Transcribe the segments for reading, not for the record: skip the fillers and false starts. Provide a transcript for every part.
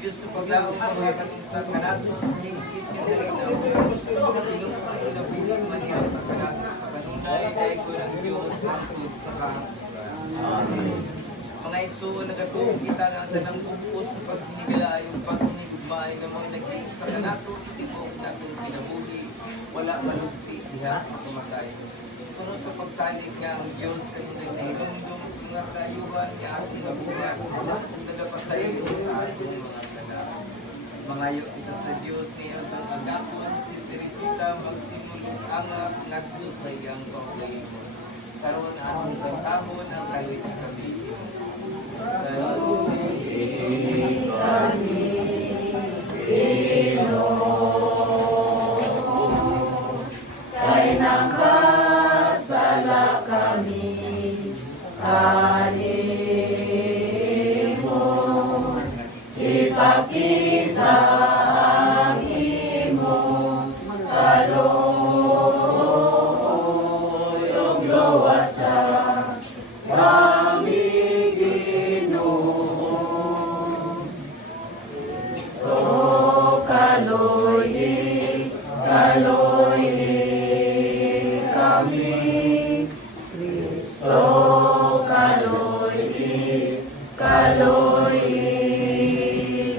Diyos sa paglaong pagkakatungtag kanato sa higit nga kalinaw. Sa ilabihin maniyang kanato sa kanunay ay ko ng Diyos hangtod sa kahapon. Mga igsoon, nagatuon kita ng tanang bugos sa pagtinigala yung pagtinigmay ng mga nag-ius sa kanato sa tibok natong kinabuhi, wala malugti diha sa kamatay. Kuno sa pagsalig nga ang Diyos kanunay na hinumdum sa mga kayuhan niya at kinabuhan, kung nagapasayo sa atong mga sala. Mangayo kita sa Diyos ngayon ang agapuan si Teresita magsimulong ang pangadto sa iyang pagkalimon. Karon atong pagtahon ang kalit kabigin. Kay nakasala kami, kanimo ipakita ang imong kaloob luwasa kami Ginoo. O kaloy kami, Kristo kaloy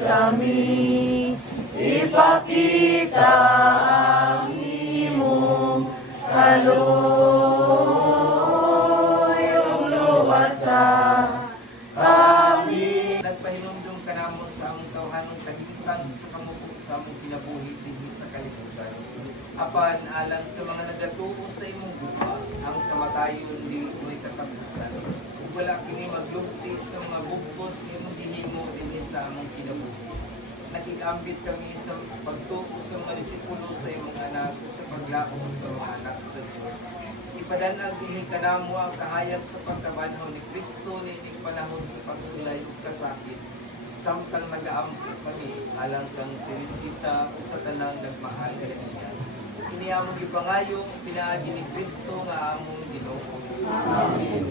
kami, ipakita ang imong kaloob luwasa kami. Nagpahinumdum ka namo sa among tawhanong kahimtang sa kamuko sa among kinabuhi dinhi sa kalibutan. Apan alang sa mga nagatuo sa imong buka, ang kamatayon dili mo'y katapusan. Ug wala kini maglugti sa mga bugos nga imong gihimo dinhi sa among kinabuhi. Nakikambit kami sa pagtuo sa mga disipulo sa imong anak sa paglako sa mga anak sa Dios. Ipadanag dinhi kanamo ang kahayag sa pagkabanhaw ni Kristo niining panahon sa pagsulay ug kasakit. Samtang nagaampo kami alang kang Teresita o sa tanang nagmahal kaniya. Kini among gipangayo pinaagi ni Kristo nga among Ginoo. Amen.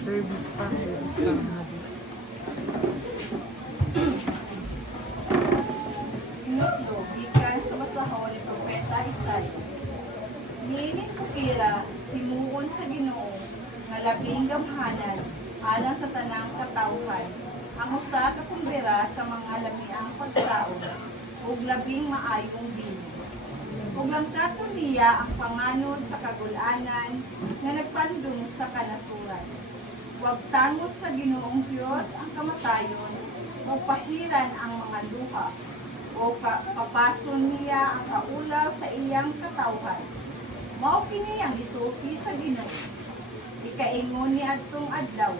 Service pa mga G. Inutlo, gikan sa masahol ni Propeta Isaiah. Niining kukira, himuon sa Ginoo, nga labing gamhanan, alang sa tanang katawhan, ang usa ka kumbira sa mga lamiang pagkaon, ug labing maayong bini. Ug langkaton niya ang panganod sa kagulanan nga nagpandung sa kanasuran. Huwag tangot sa Ginoong Diyos ang kamatayon, o pahiran ang mga luha, o papason niya ang kaulaw sa iyang katawhan. Mao kini ang gisuki sa Ginoo. Ikaingon ni adtong adlaw,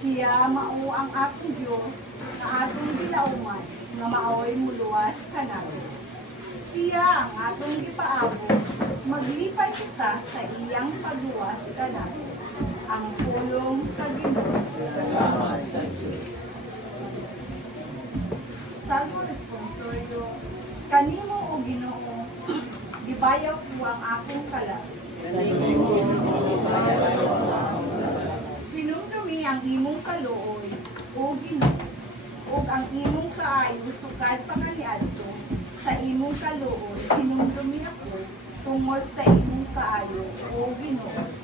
siya mao ang akong Diyos na atong gilauman, nga maoy muluwas kanato. Siya ang atong gipaabot, maglipay kita sa iyang pagluwas kanato. Ang pulong sa Ginoo. Salamat sa Diyos. Salmo responsorio, kanimo o Ginoo, gibayaw ko ang akong kalag. Pinumdumi ang imong kalooy, o Ginoo, ug ang imong kaayo sukad pa kaniadto. Sa imong kalooy, pinumdumi ako tungod sa imong kaayo, o Ginoo.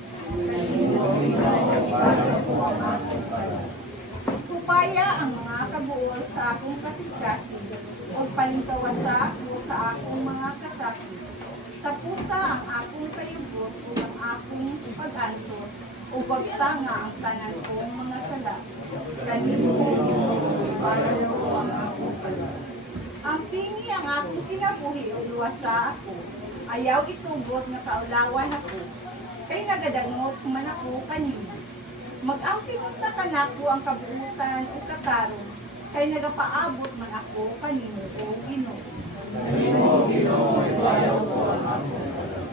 Tupaya ang mga kabuol sa akong kasikasig, o palingkawasa ako sa akong mga kasakit. Tapusa ang akong kayubot o ang akong pag-antos, o pagtanga ang tanan kong mga sala. Kanino para ko ang akong pala. Ang pingi ang akong kinabuhi o luwasa ako. Ayaw itugot na kaulawan ako. Kay nagadangot man ako kanina. Mag-ampingot na kanako ang kabuutan o katarong. Kay nagapaabot man ako kanino o Ginoo. Kanimo Ginoo, ibayaw ko ang akong kalag.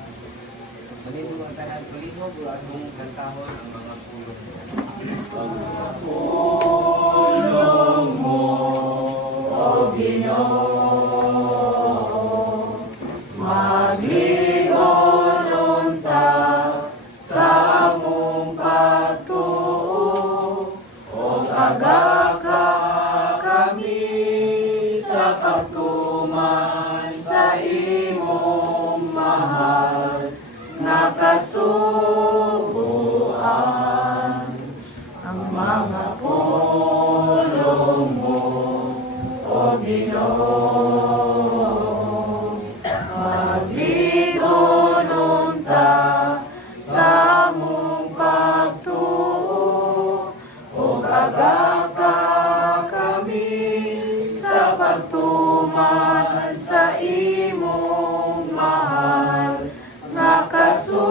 Kanino ang tanan palihog o atong kantahon ang mga pulong. Pagpapulong mo, O Ginoo, magligon unta nakasubuan ang mga pulong mo, O Ginoo. Magligonon ta sa mong pagtuo, o agaka kami sa pagtuman sa imong mahal nga kasubuan.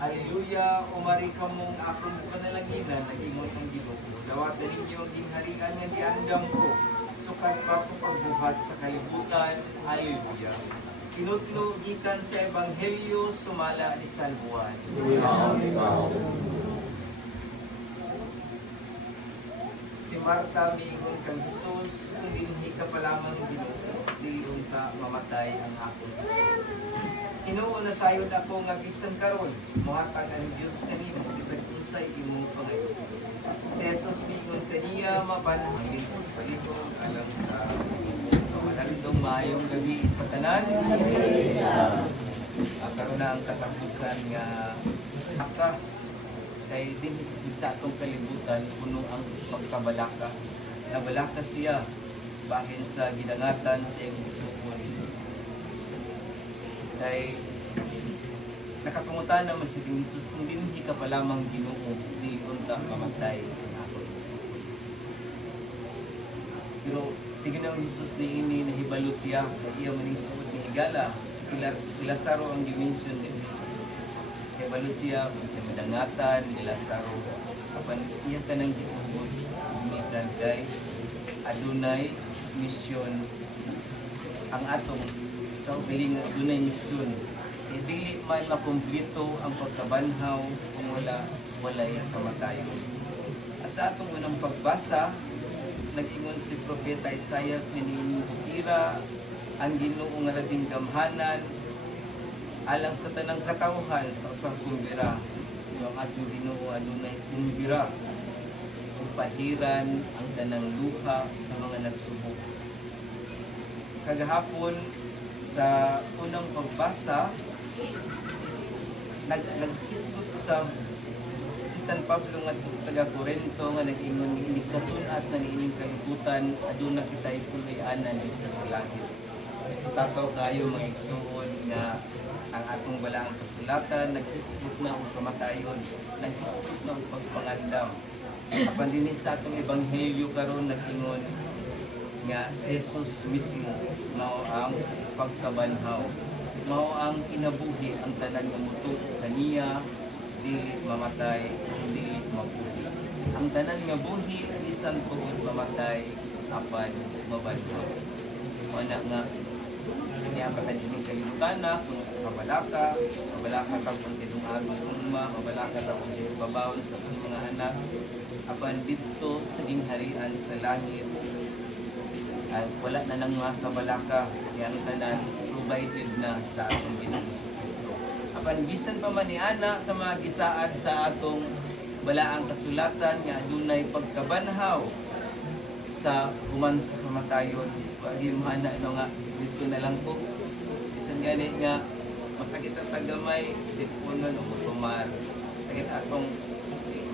Hallelujah, umari ka mong akong panalaginan, nag-ingon ang Ginoo. Dawatan ninyo ang gingharian nga giandam ko, sukat pa sa pagbuhat sa kalibutan. Hallelujah. Tinutlo gikan sa Ebanghelyo sumala ni San Juan. Si Marta miingon kang Jesus, kung dinhi ka pa lamang Ginoo, dili unta mamatay ang akong Ginoo. Hinuo na sayod ako nga bisan karon, mohatag ang Dios kanimo bisag unsay imong pangayo. Si Jesus miingon kaniya mabanhangin palihog alang sa malandong maayong gabi sa tanan. Karon na ang katapusan nga haka kay din sa atong kalibutan puno ang pagkabalaka. Nabalaka siya bahin sa gidangatan sa iyang igsuon. Kay nakapangutan naman si Jesus kung dinhi ka pa lamang Ginoo, dili unta mamatay ang akong igsuon. Pero si Ginoong Jesus niini nahibalo siya kay iya maning suod ni higala sila Lazaro ang dimension ni nahibalo siya kung sa madangatan ni Lazaro apan iya kanang gituod gumikan kay adunay misyon ang atong kaugalingon adunay misyon dili man makumplito ang pagkabanhaw kung walay kamatayon. Sa atong unang pagbasa, nag-ingon si Propeta Isaias nga niining bukira ang Ginoo nga labing gamhanan alang sa tanang katawhan sa usang kumbira. So ang ating Ginoo adunay kumbira ug pahiran ang tanang luha sa mga nagsubok. Kagahapon sa unang pagbasa, nagkisgot ko sa si San Pablo nga sa taga Corinto nga nag-ingon ni inikatunas na niining kalibutan aduna kitay puloy-anan dito sa langit. So tataw kayo mga igsuon nga ang atong balaang kasulatan nagkisgot na og kamatayon, nagkisgot na og pagpangandam. Apan dinhi sa atong ebanghelyo karon nag-ingon nga si Jesus mismo mao ang pagkabanhaw, mao ang kinabuhi ang tanan nga mutuo kaniya dili mamatay dili mabuhi. Ang tanan nga buhi bisan tuod mamatay apan mabanhaw. Ana nga niya patay din kalibutan na kung sa kabalaka ta kung sa dungagong umma, kabalaka ta kung sa babawon sa mga anak apan didto sa gingharian sa langit ay wala na nang mga kabalaka yang tanan provided na sa atong Ginoong Kristo. Apan bisan pa man ni ana sa mga gisaad sa atong balaang kasulatan nga adunay pagkabanhaw sa human sa kamatayon. Wagi mana no nga dito na lang ko. Bisan gani nga masakit ang tagamay sipunon o tumar. Sakit atong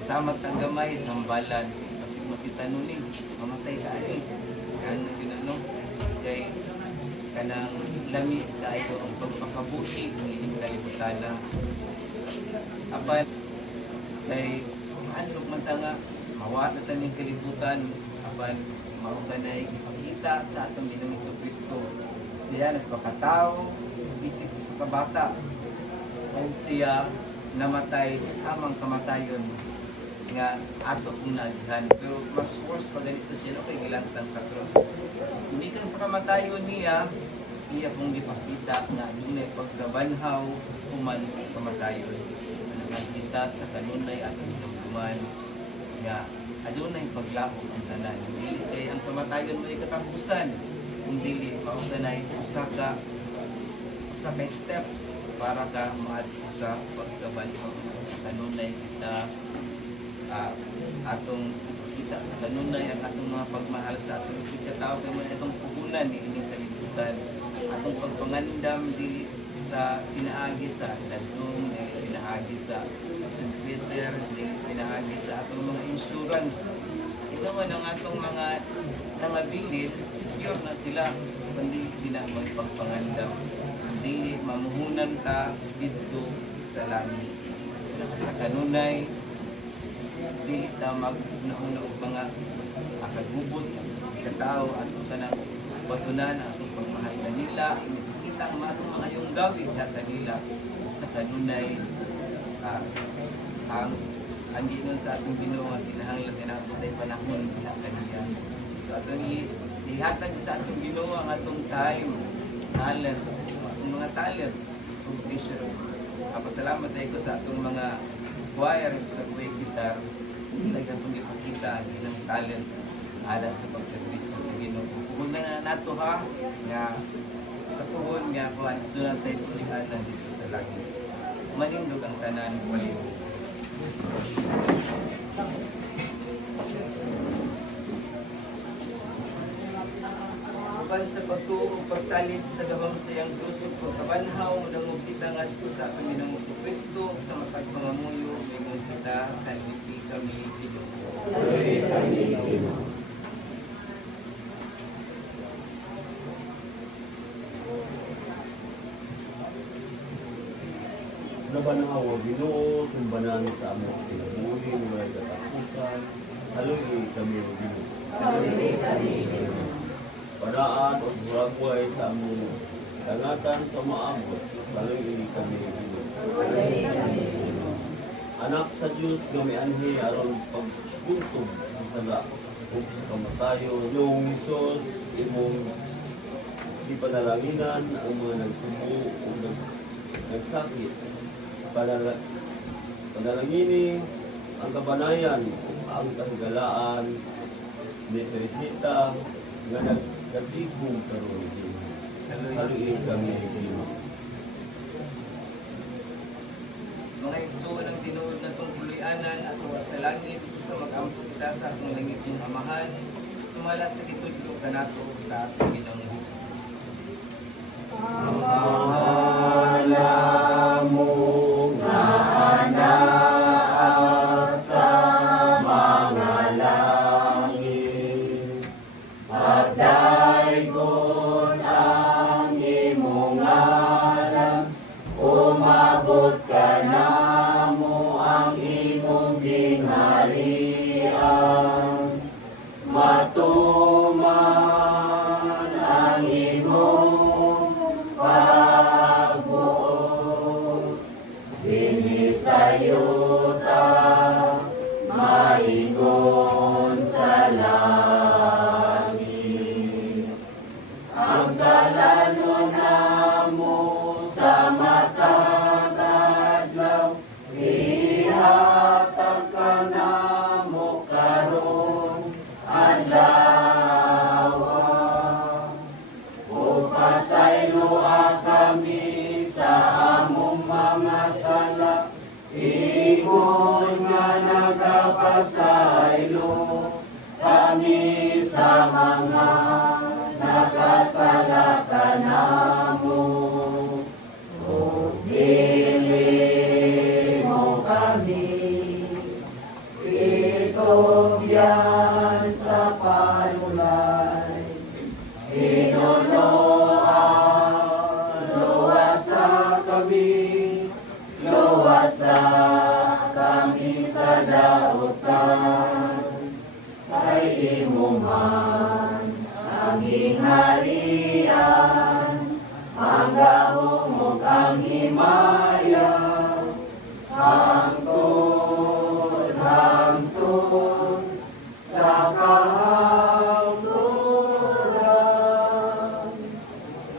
sama tagamay tambalan kasi makita ni mamatay ka ani. Ano ginano kay kanang lami kayo ang pagpakabuhi ng inyong kalibutan na apan kay anlog man ta nga mawala ta ning kalibutan apan mao kanay ipakita sa atong Ginoong Jesucristo siya nagpakatao isip sa kabata o siya namatay sa samang kamatayon nga ato kung nagihan. Pero mas worse pa ganito siya, okay, gilansang sa cross. Umikan sa kamatayon niya, iya pong gipakita nga dunay pagkabanhaw human sa kamatayon. Nagkita sa kanunay at hinumduman nga adunay paglahok ang tanan. Dili kay ang kamatayon mo ay katapusan. Kung dili, pautanay, usa ka steps para ka maadto sa pagkabanhaw sa kanunay kita atong kita sa kanunay ang atong mga pagmahal sa atong sikataw kay mo itong puhunan ni ining kalibutan atong pagpangandam dili sa pinaagi sa Lantong, pinaagi sa St. Peter, pinaagi sa atong mga insurance. Ito man ang atong mga nangabilin, secure na sila, kundi di na magpagpangandam. Dili mamuhunan ta dito sa langit. Sa kanunay, dili ta magnauna og mga akagubot sa katao at tanang batunan atong pagmahal kanila. Kita ang mga yung gawin kanila sa kanunay ang andi nun sa atong Ginoo nga kinahanglan nato tay panahon diha kaniya. So atong ihatag sa atong Ginoo ang atong time, talent, atong mga talent, ug vision. Pasalamat tayo sa atong mga choir sa kuway gitar. Ilaga itong ipakita ang ilang talent alang sa pagservisyo sa Ginoo. Kung na nato ha, nga sa puhon nga kung ano doon tayo tulihanan dito sa langit. Manindog ang tanan palihog. Uban sa pagtuo pagsalit sa gahom sa iyang krus ug pagkabanhaw nangog kita ngadto sa atong Ginoong Kristo sa matag pangamuyo mingon kita kaniti kami Ginoo. Nabanahawa Ginoo, sumbanan sa among kinabuhi, may katapusan, halugi kami o Ginoo. Paraan o buragway sa among tangatan sa maabot, halugi kami o Ginoo. Anak sa Diyos nga may anhi aron pagbuntog sa sala o sa kamatayo, yung Isos, imong ipanalanginan ang mga nagsubo o nagsakit. Panalangini ang kabanayan, ang kahigalaan ni Teresita nga nagdigong karon. Haluin kami Ginoo. Mga igsoon ang tinuod na itong kulianan at sa langit sa mag-ampo kita sa atong langitong amahan, sumala sa kitudlo kanato sa atong Ginoong Hesus.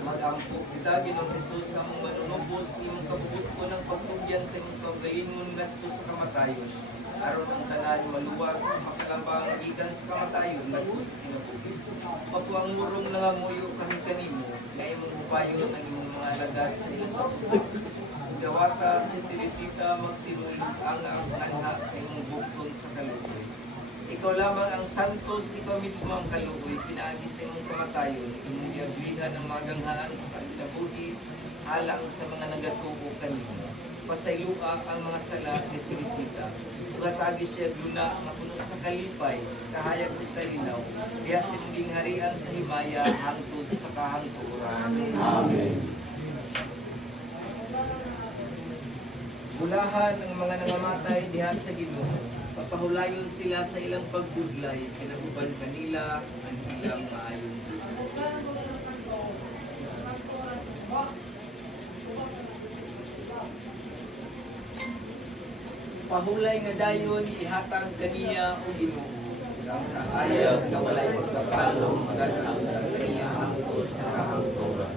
Mag-ampo kita, Ginoong Hesus, sa mong manunubos, imong kabubot ko ng pagtugyan sa imong kaugalingon ngadto sa kamatayon. Aron ang tanan maluwas, makalabang gikan sa kamatayon ngadto sa kinabuhi. Mapuang murong nangamuyo kami kanimo, nga imong upayon ng imong mga lagad sa ilang kasubok. Gawata si Teresita magsinulog ang anha sa imong bukton sa kaluoy. Ikaw lamang ang santos, ikaw mismo ang kaluoy, pinaagi sa imong kamatayon, imong giablihan ang maganghaan sa kinabuhi, alang sa mga nagatuo kanina. Pasayloa ang mga sala ni Teresita. Ugatagi siya luna mapuno sa kalipay, kahayag ug kalinaw, diha simbing harian sa himaya hangtod sa kahangturan. Amen. Bulahan ang mga nangamatay diha sa Ginoo. Papahulayon sila sa ilang pagbudlay, kinaguban kanila ang ilang maayong buhay. Pahulay nga dayon ihatag kaniya o Ginoo. Ang kaayag nga walay pagkapalong magatang kaniya hangtod sa kahangturan.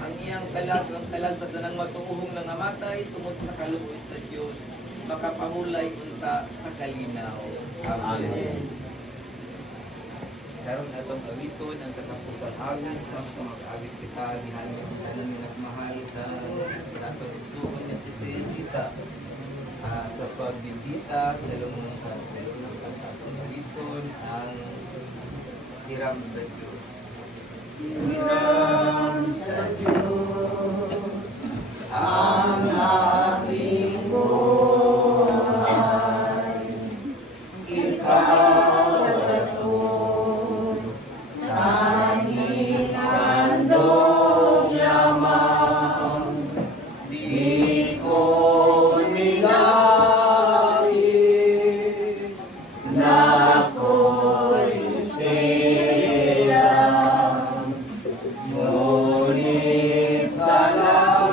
Ang iyang talag ang talag sa tanang matuuhong nangamatay tungod sa kaluoy sa Dios, makapahulay unta sa kalinaw. Amen. Karon atong awiton ang katapusan awit sa mag-awit kita gihanon tanan ni nagmahal ka atong igsuon niya si Teresita. Sa pagbibita sa lumong sa Diyos ang katapon awiton ang hiram sa Diyos. Hiram sa Diyos ang aking buhay. Ikaw katulad, tanging handog lamang. Di ko nilais na ako'y silang. Ngunit salamat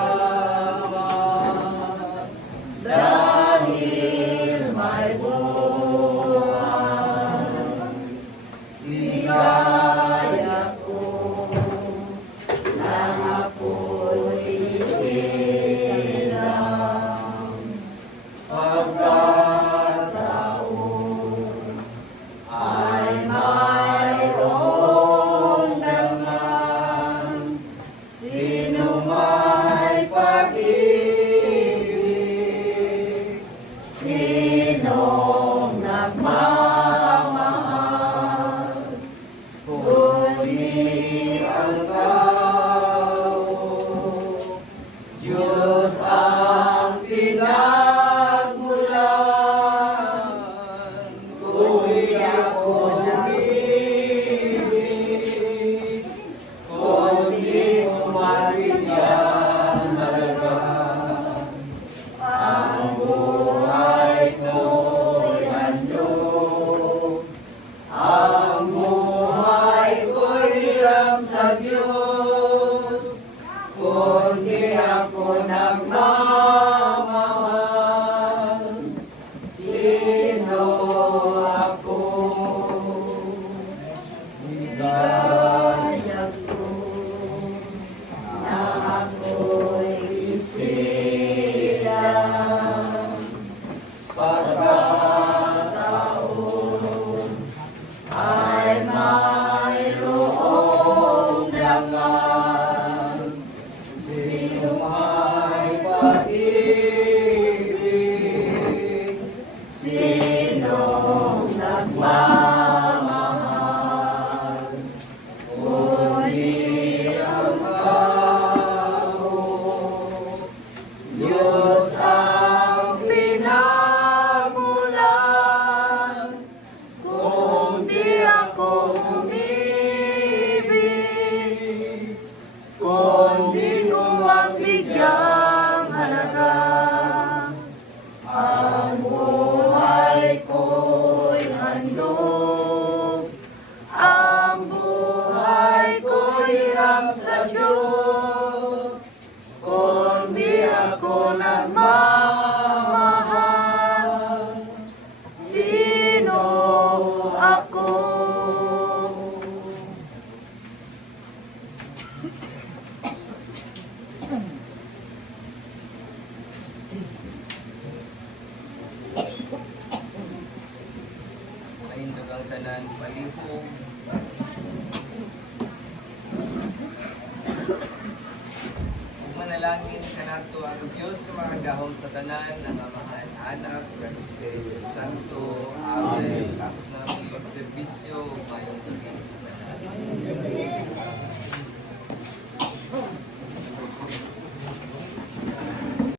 dahil may buhay. Ligaya ko nang ako'y silang. Pagkataon ay mayroong daman. Sino may pag-ibig, sinong nagmamahal, kundi ang tao. Diyos ang pinagmulan, kundi ako umibig, kundi umabigyan talaga. Ang buhay ko'y handog, ang buhay ko'y hiram sa Diyos, kundi ako nagmamahal. Sino ako? Ligaya ko na ako'y silang. Pagkataon ay mayroong daman. Sino may pag-ibig, sinong nagmamahal, kundi ang tao. Diyos ang pinagmulan, kundi ako umibig, kundi ko magbigyang halaga. Ang buhay ko'y handog, ang buhay ko'y hiram sa Diyos, kundi ako nagmamahal. Sino ako? Maindog ang tanan palihog. Ug manalangin kanato ang Dios sa mga gahom sa tanan ng Amahan, Anak, ug ang Espiritu Santo. Amen. Tapos na ang